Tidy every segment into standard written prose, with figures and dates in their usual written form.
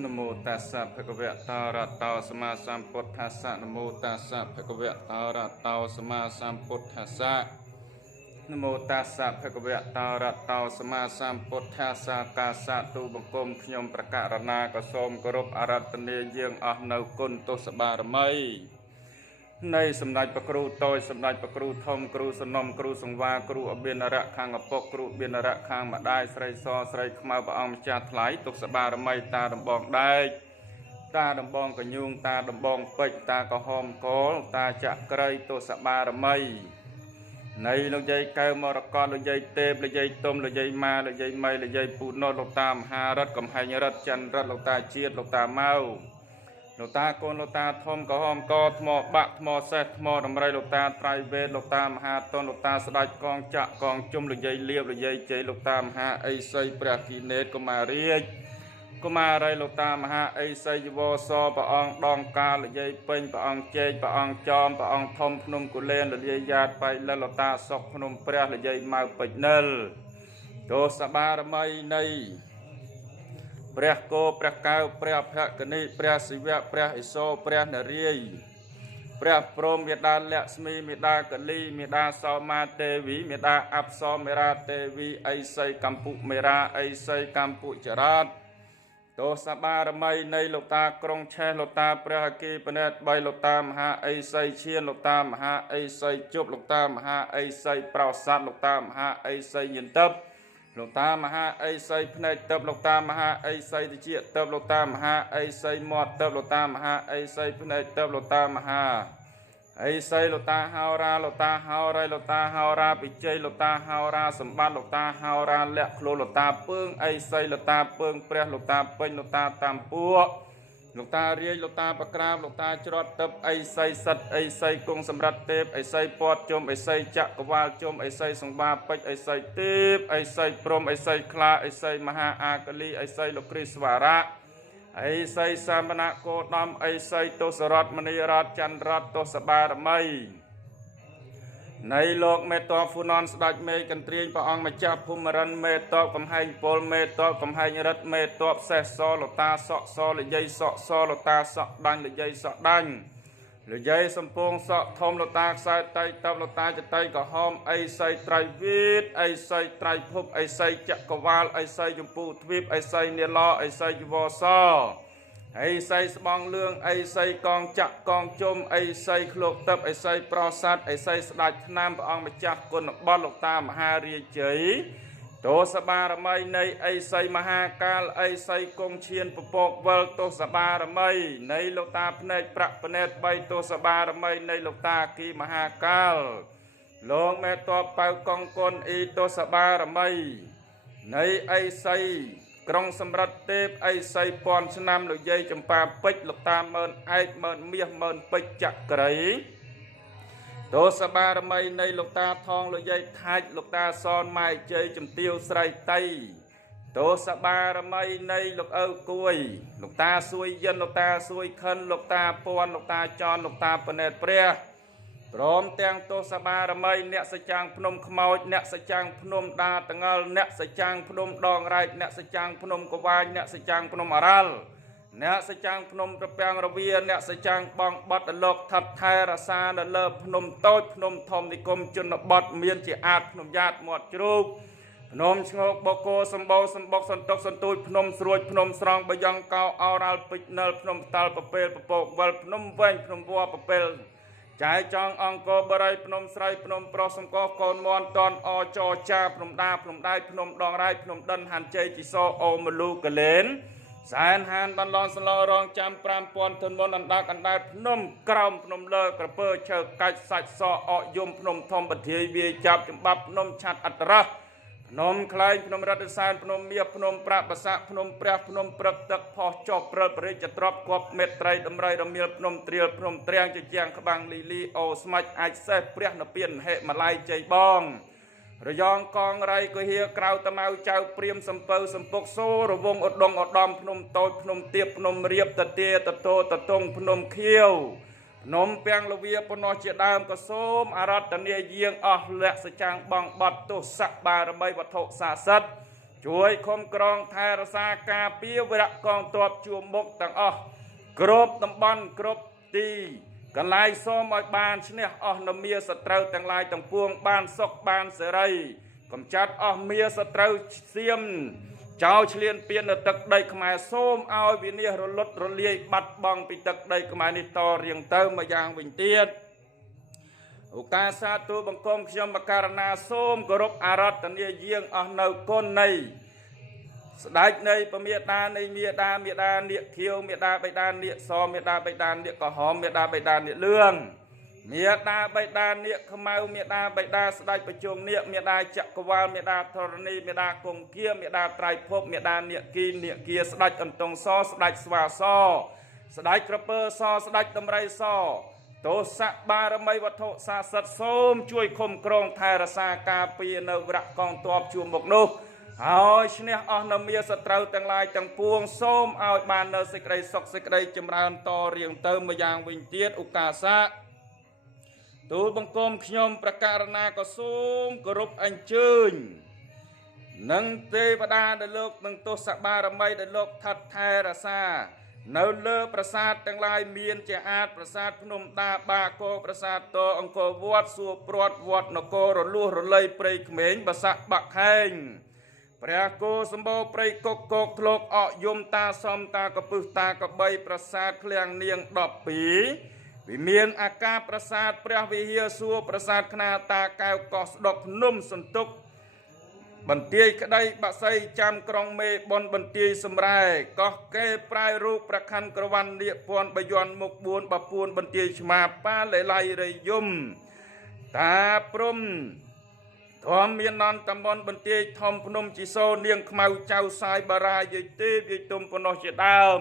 นะโมตัสสะภะคะวะโตอะระหะโตสัมมาสัมพุทธัสสะนะโมตัสสะภะคะวะโตอะระหะโตสัมมาสัมพุทธัสสะนะโมตัสสะภะคะวะโตอะระหะโตสัมมาสัมพุทธัสสะកាសៈទូបង្គំខ្ញុំប្រកាសណាក៏សូមគោរពអារាធនាយើងអស់នៅគុណទស្សបារមីនៃសម្ដេចព្រះគ្រូតូចសម្ដេចព្រះគ្រូធំគ្រូសនំគ្រូសង្វាគ្រូអបិនរៈខាងឪពុកគ្រូបិនរៈខាងម្ដាយស្រីសស្រីខ្មៅព្រះអង្គម្ចាស់ថ្លៃទុកសបារមីតាដំបងដែកតាដំបងកញូងតាដំបងពេជ្រតាក្រហមកលតាចក្រីទុសបារមីនៃលោកយាយកែវមរកតលោកយាយទេពលោកយាយទុំលោកយាយម៉ាលោកយាយម៉ៃលោកយាយពូណូលោកតាមហារិទ្ធកំហែងរិទ្ធច័ន្ទរិទ្ធលោកតាជាតិលោកតាម៉ៅលោកតាកូនលោកតាធំក្រហមកថ្មបាក់ថ្មសេះថ្មដំរីលោកតាត្រៃវេទលោកតាមហាតនលោកតាស្ដេចកងចាក់កងជុំលោកយាយលៀបលោកយាយជ័យលោកតាមហាអីសីព្រះគីណេតកុមារាជកុមារីលោកតាមហាអីសីយវសព្រះអង្គដងកាលលោកយាយពេញព្រះអង្គជែកព្រះអង្គចោមព្រះអង្គធំភ្នំគូលែនលោកយាយយ៉ាតបៃលិលលោកតាសុកភ្នំព្រះលោកយាយម៉ៅពេជ្រនិលទោសបារមីនៃព្រះគោព្រះកៅព្រះភគនិព្រះសិវៈព្រះឥសូរព្រះនរាយណ៍ព្រះព្រហ្មមេដាលក្ស្មីមេដាកលីមេដាសោមាទេវីមេដាអប្សរមេរាទេវីអីសីកម្ពុមេរាអីសីកម្ពុចរាតទោសបារមីនៃលោកតាក្រុងឆេះលោកតាព្រះអគិបនេត3លោកតាមហាអីសីឈានលោកតាមហាអីសីជប់លោកតាមហាអីសីប្រោស័តលោកតាមហាអីសីញិនតឹបលោកតាមហាអីសីភ្នែកតឹបលោកតាមហាអីសីតិចតឹបលោកតាមហាអីសីមាត់តឹបលោកតាមហាអីសីភ្នែកតឹបលោកតាមហាអីសីលោកតាហោរាលោកតាហោរៃលោកតាហោរាពិជ័យលោកតាហោរាសម្បត្តិលោកតាហោរាលក្ខខ្លួនលោកតាពើងអីសីលោកតាពើងព្រះលោកតាពេញលោកតាតាមពួកលោកតារាយលោកតាបក្រាបលោកតាច្រត់ទឹកអីសីសិតអីសីគង់សម្រាប់ទេពអីសីពតជុំអីសីចក្រវាលជុំអីសីសង្វាពេជ្រអីសីទេពអីសីព្រំអីសីខ្លាអីសីមហាអាកលីអីសីលោកគ្រីស្វារៈអីសីសាមណគោតមអីសីទសរតមនីរតចន្ទរតទសបារមីនៃលោកមេតបហ្វូណនស្ដេចមេកន្ទ្រាញព្រះអង្គម្ចាស់ភូមិរិនមេតបកំហែងពលមេតបកំហែងរិទ្ធមេតបសេះសលតាសក់សលយាយសក់សលតាសក់ដាញ់លយាយសក់ដាញ់លយាយសំពងសក់ធំលតាខ្សែតៃតបលតាចតៃក្រហមអីសីត្រៃវិតអីសីត្រៃភពអីសីចក្រវាលអីសីចម្ពូទ្វីបអីសីនេឡអីសីយវសអីសីស្បងលឿងអីសីកងចាក់កងជុំអីសីឃ្លោកទឹកអីសីប្រសាទអីសីស្ដេចឆ្នាំព្រះអង្គម្ចាស់គុណបតលោកតាមហារាជ័យទោសបារមីនៃអីសីមហាកាលអីសីគង់ឈានពពកវិលទោសបារមីនៃលោកតាភ្នែកប្រាក់ភ្នែក3ទោសបារមីនៃលោកតាគីមហាកាលលោកមេតបប៉ៅកងគុណអ៊ីទោសបារមីនៃអីសីក្រុងសម្រិទ្ធទេពអីសីពាន់ឆ្នាំលោកយាយចម្ប៉ាពេជ្រលោកតាមើលឯកមើលមាសមើលពេជ្រចក្រីទោសបារមីនៃលោកតាថងលោកយាយថាច់លោកតាសនម៉ែជ័យជំទាវស្រីតៃទោសបារមីនៃលោកឪគួយលោកតាសួយយិនលោកតាសួយខិនលោកតាពាន់លោកតាចនលោកតាបណេតព្រះព្រមទាំងទោសបារមីអ្នកសច្ចាំងភ្នំខ្មោចអ្នកសច្ចាំងភ្នំដាតងលអ្នកសច្ចាំងភ្នំដងរែកអ្នកសច្ចាំងភ្នំកវាញអ្នកសច្ចាំងភ្នំអរ៉ាល់អ្នកសច្ចាំងភ្នំត្រពាំងរវាអ្នកសច្ចាំងបងបត់លោកថាត់ថែរសានៅលើភ្នំតូចភ្នំធំនិគមជនបទមានជាអាចភ្នំយ៉ាតមាត់ជ្រូកភ្នំឈ្ងោកបកោសម្បោសម្បុកសន្តុកសន្ទូចភ្នំស្រួចភ្នំស្រង់បយ៉ងកោអរ៉ាល់ពេជ្រនិលភ្នំតាល់ប្រពេលពពកវិលភ្នំវែងភ្នំវัวប្រពេលចាយចង់អង្គរបរិយភ្នំស្រីភ្នំប្រុសសង្កោកូនមន់តនអចចាភ្នំដាភ្នំដៃភ្នំដងរ៉ៃភ្នំដិនហាន់ជ័យជីសអូមលូកលែនសែនហានបានឡនសឡរងចាំ5000ធនមុនអណ្ដាកអណ្ដែតភ្នំក្រោមភ្នំលើក្រពើឈើកាច់សាច់សអកយំភ្នំធំបធាយវាចាប់ចំបាប់ភ្នំឆាត់អត្តរះភ្នំខ្លែងភ្នំរតសែនភ្នំមាសភ្នំប្រាក់បស័កភ្នំព្រះភ្នំព្រឹកទឹកផោះចុះព្រិលបរិជ្ជទ្របគប់មេត្រីដំរីរមៀលភ្នំត្រៀលភ្នំត្រាំងជាជាងក្បាំងលីលីអូស្មាច់អាចសេះព្រះនពៀនហេម៉ាឡៃជ័យបងរយ៉ងកងរៃកុហៀក្រៅតម៉ៅចៅព្រាមសំពៅសំពុកសូរវងឧដុងឧត្តមភ្នំតូចភ្នំទៀបភ្នំរៀបតទាតតោតតុងភ្នំខៀវភ្នំពាំងលវាប៉ុណ្ណោះជាដើមក៏សូមអារតនាយាងអស់លក្ខសចាំងបងបត់ទោសបារមីវត្ថុសាសិទ្ធ ព ជួយខំក្រងថែរក្សាការពារវរៈកងទ័ពជួមមុខទាំងអស់គ្រប់តំបន់គ្រប់ទីកន្លែងសូមឲ្យបានឈ្នះអស់នូវមារសត្រូវទាំងឡាយទាំងពួងបានសុខបានសេរីកំចាត់អស់មារសត្រូវសៀមចោលឈ្លានពាននៅទឹកដីខ្មែរសូមឲ្យវិនាសរលត់រលាយបាត់បង់ពីទឹកដីខ្មែរនេះតរៀងទៅម្យ៉ាងវិញទៀតឱកាសសាទូបង្គំខ្ញុំបករណាសូមគោរពអារាធនាយាងអស់នៅគុណនៃស្ដេចនៃពមេដានៃមេដានាគខៀវមេដាបៃតានាគសមេដាបៃតានាគក្រហមមេដាបៃតានាគលឿងមេដាបៃតានាគខ្មៅមេដាបៃតាស្ដេចប្រជុំនាគមេដាចក្រវាលមេដាធរណីមេដាគង្គាមេដាត្រៃភពមេដានាគីនាគាស្ដេចអន្ទង់សស្ដេចស្វាសស្ដេចក្រពើសស្ដេចដំរីសទោសៈបារមីវត្ថុសាស័តសូមជួយឃុំក្រងថែរក្សាការពារនៅវរៈកងទ័ពជួមមុខនោះហើយឈ្នះអស់នូវមារសត្រូវទាំងឡាយទាំងពួងសូមឲ្យបាននូវសេចក្តីសុខសេចក្តីចម្រើនតរៀងទៅម្យ៉ាងវិញទៀតឧកាសៈទូលបង្គំខ្ញុំប្រការណាក៏សូមគោរពអញ្ជើញនឹងទេវតាដែលលោកនឹងទោសបារមីដែលលោកថិតថែរក្សានៅលើប្រាសាទទាំងឡាយមានជាអាចប្រាសាទភ្នំដាបាគោប្រាសាទតអង្គរវត្តសួរព្រាត់វត្តនគររលួសរលៃព្រៃក្មេងបស័កបាក់ខេងព្រះគោសម្បូរព្រៃកុកកោកធ្លោកអកយំតាសំតាកពឹសតាកបីប្រាសាទឃ្លាំងនាង12វិមានអាកាសប្រាសាទព្រះវិហារសួរប្រាសាទខ្នាតាកែវកោះស្ដុកភ្នំសន្ទុកបន្ទាយក្តីបាក់សីចាំក្រុងមេបនបន្ទាយសម្រែកោះកេប្រាយរូបប្រខណ្ឌក្រវ៉ាន់លៀកពាន់បយ័នមុខ4បពួនបន្ទាយឆ្មាប៉ាលេឡៃរយំតាព្រំធំមាននន្តមន្តបន្ទាយធំភ្នំជីសូននាងខ្មៅចៅសាយបារាយយទេពយទុំប៉ុណ្ណោះជាដើម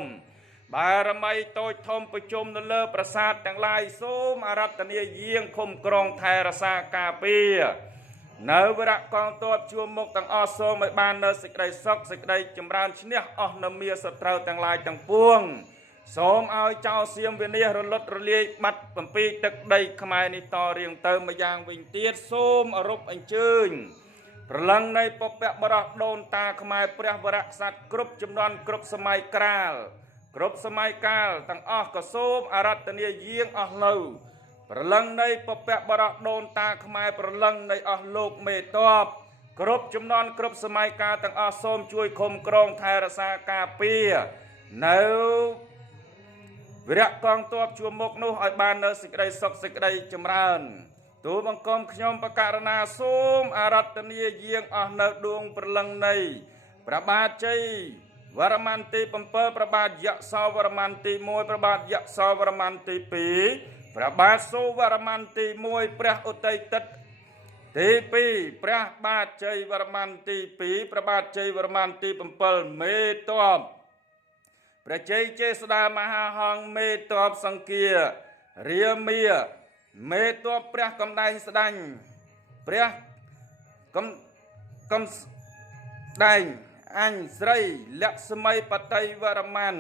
បារមីតូចធំប្រជុំនៅលើប្រាសាទទាំងឡាយសូមអារាធនាយាងឃុំក្រងថែរក្សាការពារនៅវរៈកងទ័ពជួមមុខទាំងអស់សូមឲ្យបាននៅសេចក្តីសុខសេចក្តីចម្រើនឈ្នះអស់នៅមារសត្រូវទាំងឡាយទាំងពួងសូមឲ្យចៅសៀមវិនាសរលត់រលាយបាត់បំពីទឹកដីខ្មែរនេះតរៀងទៅម្យ៉ាងវិញទៀតសូមអរុបអញ្ជើញប្រឡឹងនៃពពកបរោះដូនតាខ្មែរព្រះវរៈក្សត្រគ្រប់ចំនួនគ្រប់សម័យកាលគ្រប់សម័យកាលទាំងអស់ក៏សូមអារាធនាយាងអស់នៅប្រឡឹងនៃពពកបរោះដូនតាខ្មែរប្រឡឹងនៃអស់លោកមេតបគ្រប់ចំនួនគ្រប់សម័យកាលទាំងអស់សូមជួយឃុំក្រងថែរក្សាការពារនៅវិរៈកងទ័ពជួមមុខនោះឲ្យបាននៅសេចក្តីសុខសេចក្តីចម្រើនទូលបង្គំខ្ញុំបករណាសូមអារាធនាយាងអស់នៅដួងប្រលឹងនៃព្រះបាទជ័យវរ្ម័នទី7ព្រះបាទយសោវរ្ម័នទី1ព្រះបាទយសោវរ្ម័នទី2ព្រះបាទសូវរ្ម័នទី1ព្រះឧទ័យទិត្យទី2ព្រះបាទជ័យវរ្ម័នទី2ព្រះបាទជ័យវរ្ម័នទី7មេតបព្រះជ័យចេស្តាមហាហង្សមេតបសង្គារាមាមេតបព្រះកំដែងស្ដាញ់ព្រះកំដែងអញស្រីលក្ស្មីបតីវរ្ម័ន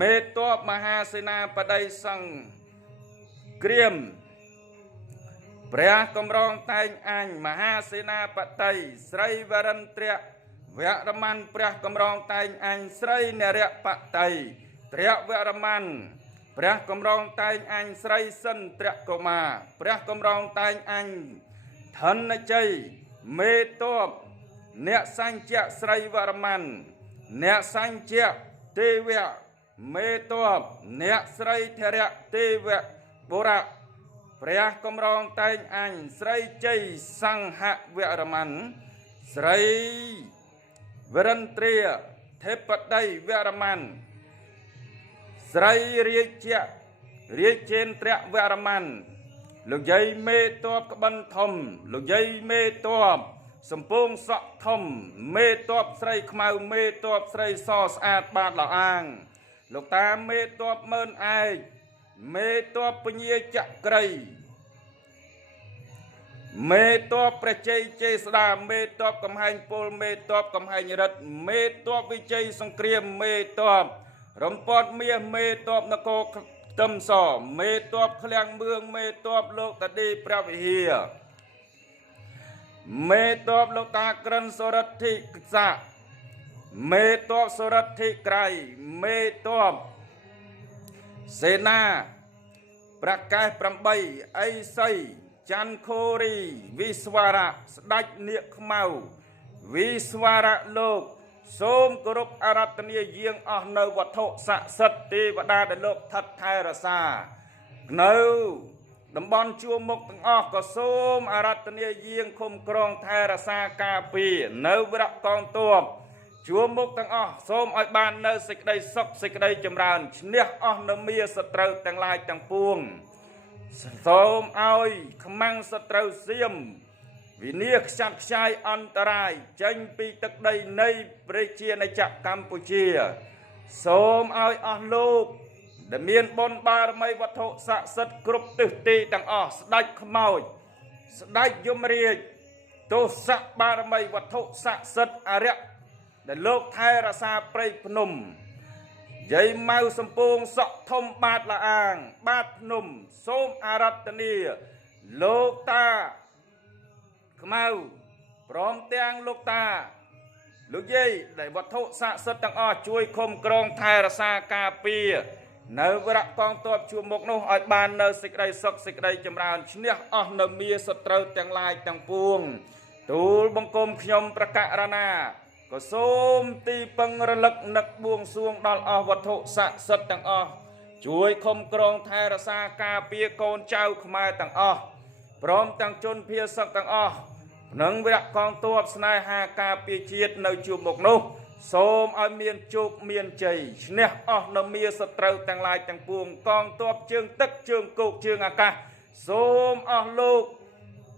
មេតបមហាសេនាបតីសង្គ្រាមព្រះកំរងតែងអញមហាសេនាបតីស្រីវរិន្ទ្រវរ្ម័នព្រះកំរងតែងអញស្រីនរៈបតីត្រយវរ្ម័នព្រះកំរងតែងអញស្រីសិនត្រកុមារព្រះកំរងតែងអញធនជ័យមេតបអ្នកសញ្ជៈស្រីវរ្ម័នអ្នកសញ្ជៈទេវៈមេតបអ្នកស្រីធរៈទេវៈបុរៈព្រះកំរងតែងអញស្រីជ័យសង្ហវរ្ម័នស្រីវរិន្ទ្រាធិបតីវរ្ម័នស្រីរាជៈរាជេន្ទ្រវរ្ម័នលោកយាយមេតបក្បិនធំលោកយាយមេតបសំពងសក់ធំមេតបស្រីខ្មៅមេតបស្រីសស្អាតបាតល្អអាងលោកតាមេតបមើលឯកមេតបពញាចក្រីមេតបព្រះជ័យចេស្តាមេតបកំហែងពលមេតបកំហែងរិទ្ធមេតបវិជ័យសង្គ្រាមមេតបរំពាត់មាសមេតបនគរខ្ទឹមសមេតបឃ្លាំងមឿងមេតបលោកតាឌីព្រះវិហារ មេតបលោកតាក្រិនសុរិទ្ធិសាមេតបសុរិទ្ធិក្រៃមេតបសេនាប្រកាស8អីសីច័ន្ទខូរីវិស្វរៈស្ដេចនាគខ្មៅវិស្វរៈលោកសូមគោរពអារាធនាយាងអស់នៅវត្ថុស័ក្តិសិទ្ធិទេវតាដែលលោកថិតថែរក្សានៅតំបន់ជួរមុខទាំងអស់ក៏សូមអារាធនាយាងឃុំក្រងថែរក្សាការពារនៅវរៈកងទ័ពជួរមុខទាំងអស់សូមឲ្យបាននៅសេចក្តីសុខសេចក្តីចម្រើនឈ្នះអស់នៅមាសត្រូវទាំងឡាយទាំងពួងសូមឲ្យខ្មាំងសត្រូវសៀមវិនាសខ្ចាត់ខ្ចាយអន្តរាយចេញពីទឹកដីនៃប្រជាណាចក្រកម្ពុជាសូមឲ្យអស់លោកដែលមានបុណ្យបារមីវត្ថុស័ក្តិសិទ្ធិគ្រប់ទិសទីទាំងអស់ស្ដេចខ្មោចស្ដេចយមរាជទោសៈបារមីវត្ថុស័ក្តិសិទ្ធិអរិយដែលលោកថែរក្សាព្រៃភ្នំយាយម៉ៅសំពងសក់ធំបាតលាអាងបាតភ្នំសូមអារាធនាលោកតាខ្មៅព្រមទាំងលោកតាលោកយាយដែលវត្ថុស័ក្តិសិទ្ធិទាំងអស់ជួយឃុំក្រងថែរក្សាការពារនៅវរៈកងទ័ពជួរមុខនោះឲ្យបាននៅសេចក្តីសុខសេចក្តីចម្រើនឈ្នះអស់នៅមាសត្រូវទាំងឡាយទាំងពួងទូលបង្គំខ្ញុំប្រកាសរណាក៏សូមទីពឹងរលឹកនឹកបួងសួងដល់អស់វត្ថុស័ក្តិសិទ្ធិទាំងអស់ជួយឃុំក្រងថែរក្សាការពារកូនចៅខ្មែរទាំងអស់ព្រមទាំងជនភៀសសឹកទាំងអស់និងវរៈកងទ័ពស្នេហាការពារជាតិនៅជួរមុខនោះសូមឲ្យមានជោគមានជ័យឈ្នះអស់នៅមាសត្រូវទាំងឡាយទាំងពួងកងទ័ពជើងទឹកជើងគោកជើងអាកាសសូមអស់លោក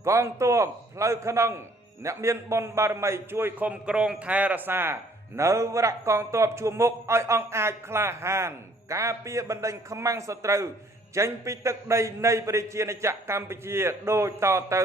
កងទ័ពផ្លូវក្នុងអ្នកមានបុណ្យបារមីជួយឃុំក្រងថែរក្សានៅវរៈកងទ័ពជួរមុខឲ្យអង្គអាចក្លាហានការពារបណ្ដេញខ្មាំងសត្រូវចេញពីទឹកដីនៃប្រជាណាចក្រកម្ពុជាដូចតទៅ